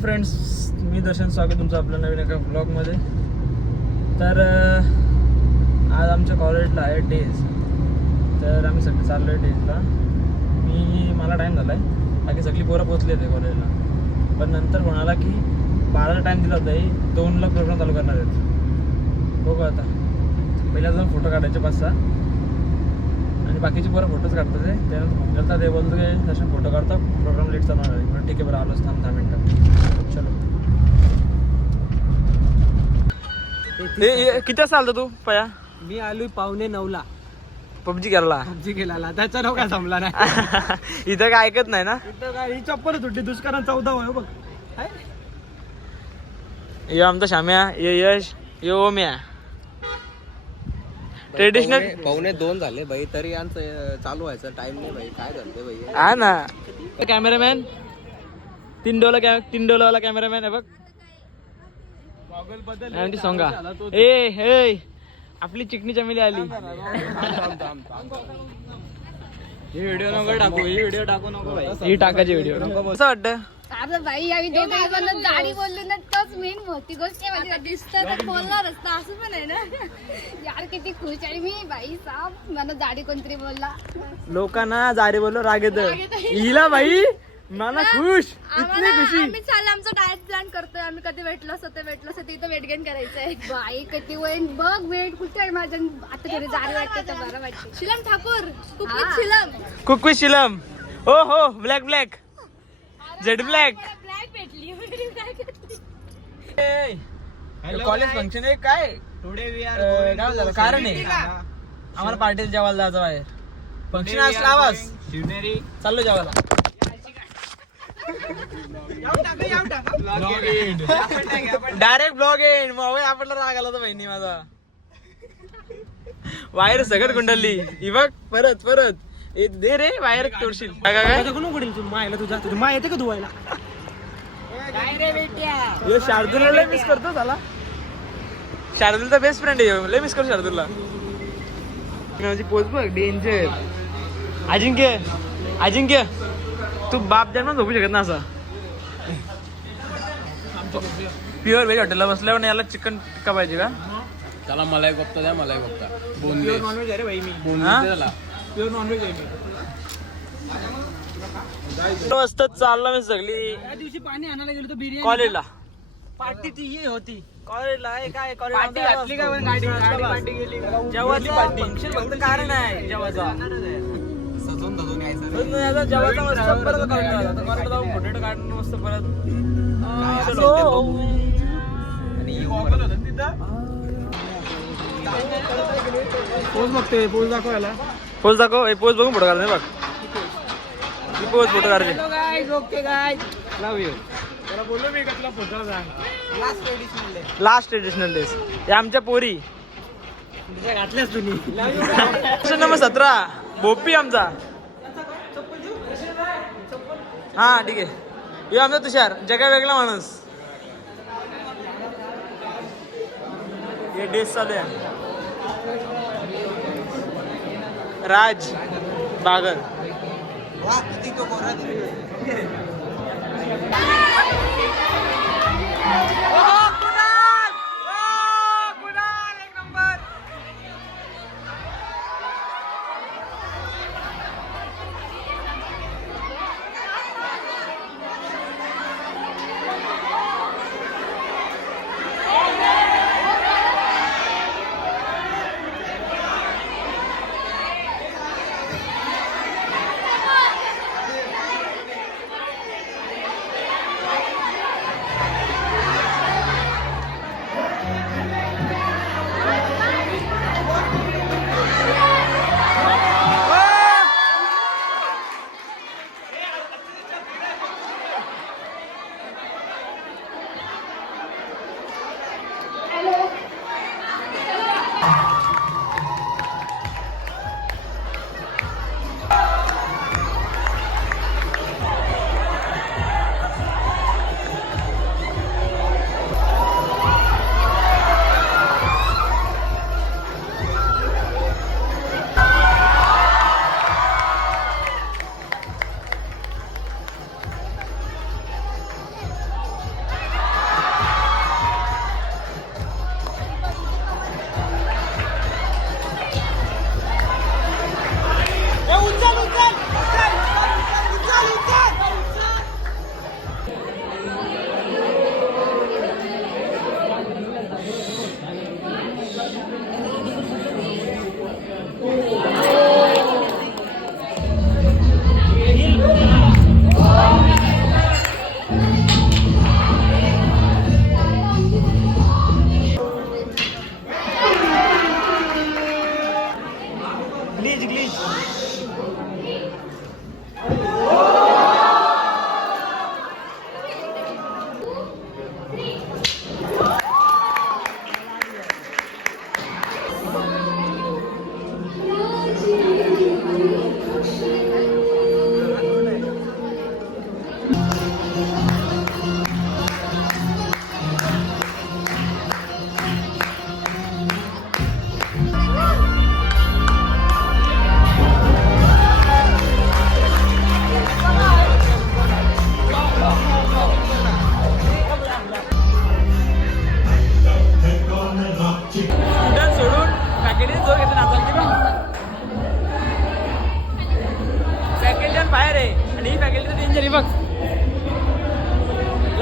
Friends, मी दर्शन, स्वागत तुमचं आपल्या नवीन एका ब्लॉगमध्ये. तर आज आमच्या कॉलेजला आहे डेज. तर आम्ही सगळे चाललो आहे डेजला. मला टाईम झाला आहे, बाकी सगळी पोरं पोचली होते कॉलेजला. पण नंतर कोणाला की 12ला टाईम दिला होता, 2ला प्रोग्राम चालू करणार आहेत. बघू आता. पहिल्या जाऊन फोटो काढायचे 5-6 आणि बाकीचे पोरं फोटोच काढतात. त्यानंतर ते बोलतो की दर्शन फोटो काढता, प्रोग्राम लेट चालणार आहे. म्हणून ठीक आहे बरं, आलोच, थांब 10 मिनटं. चलो. किती वाजता आलता तू पया? मी आलोय 8:45ला. पबजी केला. पबजी केला त्याचा नाव काय जमला नाही. इथं काय ऐकत नाही ना. इथं काय ही चप्पल तुटली, दुष्कारण 14 होय बघ. ये आमचा श्याम्या, ये यश, ये ओम्या. ट्रेडिशनल 1:45 झाले भाई, तरी यांचं चालू व्हायचं टाइम नाही भाई. काय झालं भाई? हा ना. कॅमेरामॅन 3 डोलावाला कॅमेरामॅन आहे बघ. आणि सोंगा ए आपली चिकनी चमेली आली. हे व्हिडिओ नको टाकू, ही व्हिडिओ टाकू नको भाई. ही टाकायची व्हिडिओ कसं वाटतं? अरे बाई, आम्ही दोघे पण गाडी बोललो ना, तोच मेन मोठी गोष्ट आहे. म्हणजे दिसतं तर बोलणारच ना, असं पण आहे ना. यार किती खुश आहे मी बाई साहेब. मला गाडी कोणतरी बोलला, लोकांना जारी बोललो राग येत हिला बाई. मला खुश, इतनी खुशी. आम्ही चाललं, आमचं डाएट प्लॅन करतोय. आम्ही कधी वेट लॉस तिथं वेट गेन करायचंय. बाई किती होईल बघ, वेट कुठे आहे माझ्या. आता घरी जारी वाटतं तर बरं वाटतं. शिलम ठाकूर, कुक विथ शिलम. हो हो, black Z black. College function आहे काय? काय झालं कारण आहे? आम्हाला पार्टीला जेवायला जायचं बाहेर. फंक्शन असला आवाज चाललो जेवायला. डायरेक्ट ब्लॉग येईन. मग आपल्याला राग आला होता बहिणी माझा. वायर सगळं गुंडली ही बघ. परत दे रे वायर तोडशील. काय तुझ्या माय येते का धुवायला? शार्दूलला मिस करतो झाला. शार्दूलचा बेस्ट फ्रेंड आहे. लय मिस करतो शार्दूलला. माझी पोच बघ डेंजर. अजिंक्य तू बाप जन्म झोपू शकत ना असा. प्युअर व्हेज हॉटेलला बसल्यावर याला चिकन टिक्का पाहिजे का? त्याला मलाई कोफ्ता द्या, मलाई कोफ्ता. प्युअर नॉनव्हेज आहे रे भाई. मी त्याला प्युअर नॉनव्हेज आहे मी. मस्त चालला मी सगळी त्या दिवशी पाणी आणायला गेलो तर बिर्याणी कॉलेजला. पार्टी ती ही होती कॉलेजला आहे काय? पार्टी घातली का? गाडी पार्टी गेली. जेव्हा फंक्शन फक्त कारण आहे जेव्हाचा. सजून धजून यायचं. जेव्हाचा मस्त परत कॉलेजला जाऊन फोटो काढून मस्त परत. पोज बघते, पोज दाखवायला. पोज दाखव. पोज बघून फोटो काढ. बघ पोज फोटो काढते. लव यू. त्याला बोललो मी कसला फोटो सांग. Last traditional days. हे आमच्या पोरी घातल्यास तुम्ही. नंबर 17 बोपी आमचा. हा ठीक आहे. यो आमचा तुषार, जगा वेगळा माणूस. हे डेज चालू आहे. राज बागल.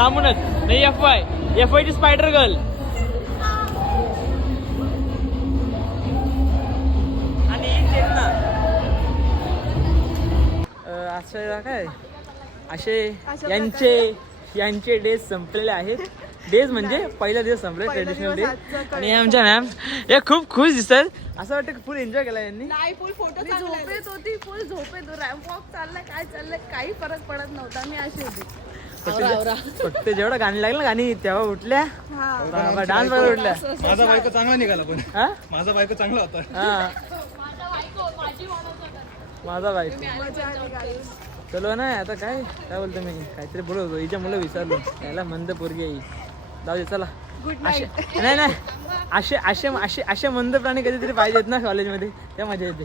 लांबूनच नाही एफ वाय ची स्पायडर गर्ल आणि तेच ना असं काय असे यांचे डेज संपलेले आहेत. डेज म्हणजे पहिला दिवस संपले ट्रेडिशनल डे. आणि आमच्या मॅम हे खूप खुश दिसतात. असं वाटतं फुल एन्जॉय केला यांनी. नाही फुल फोटो झोपेत होती फुल झोपेत रॅम्प वॉक चाललाय काय चाललंय काही फरक पडत नव्हता मी अशी होती. फक्त जेवढं गाणी लागलं ना गाणी तेव्हा उठल्या डान्स बघायला उठल्या. माझा बायको चांगला निघाला पण हा माझा बायको चांगला होता. हा माझा बायको चलो ना आता काय बोलतो मी काहीतरी बोलत होतो हिच्या मुलं विसरलो त्याला मंद पोरगी आहे. जाऊ दे चला. नाही असे मंद प्राणी कधीतरी पाहिजेत ना कॉलेजमध्ये त्या मजा येते.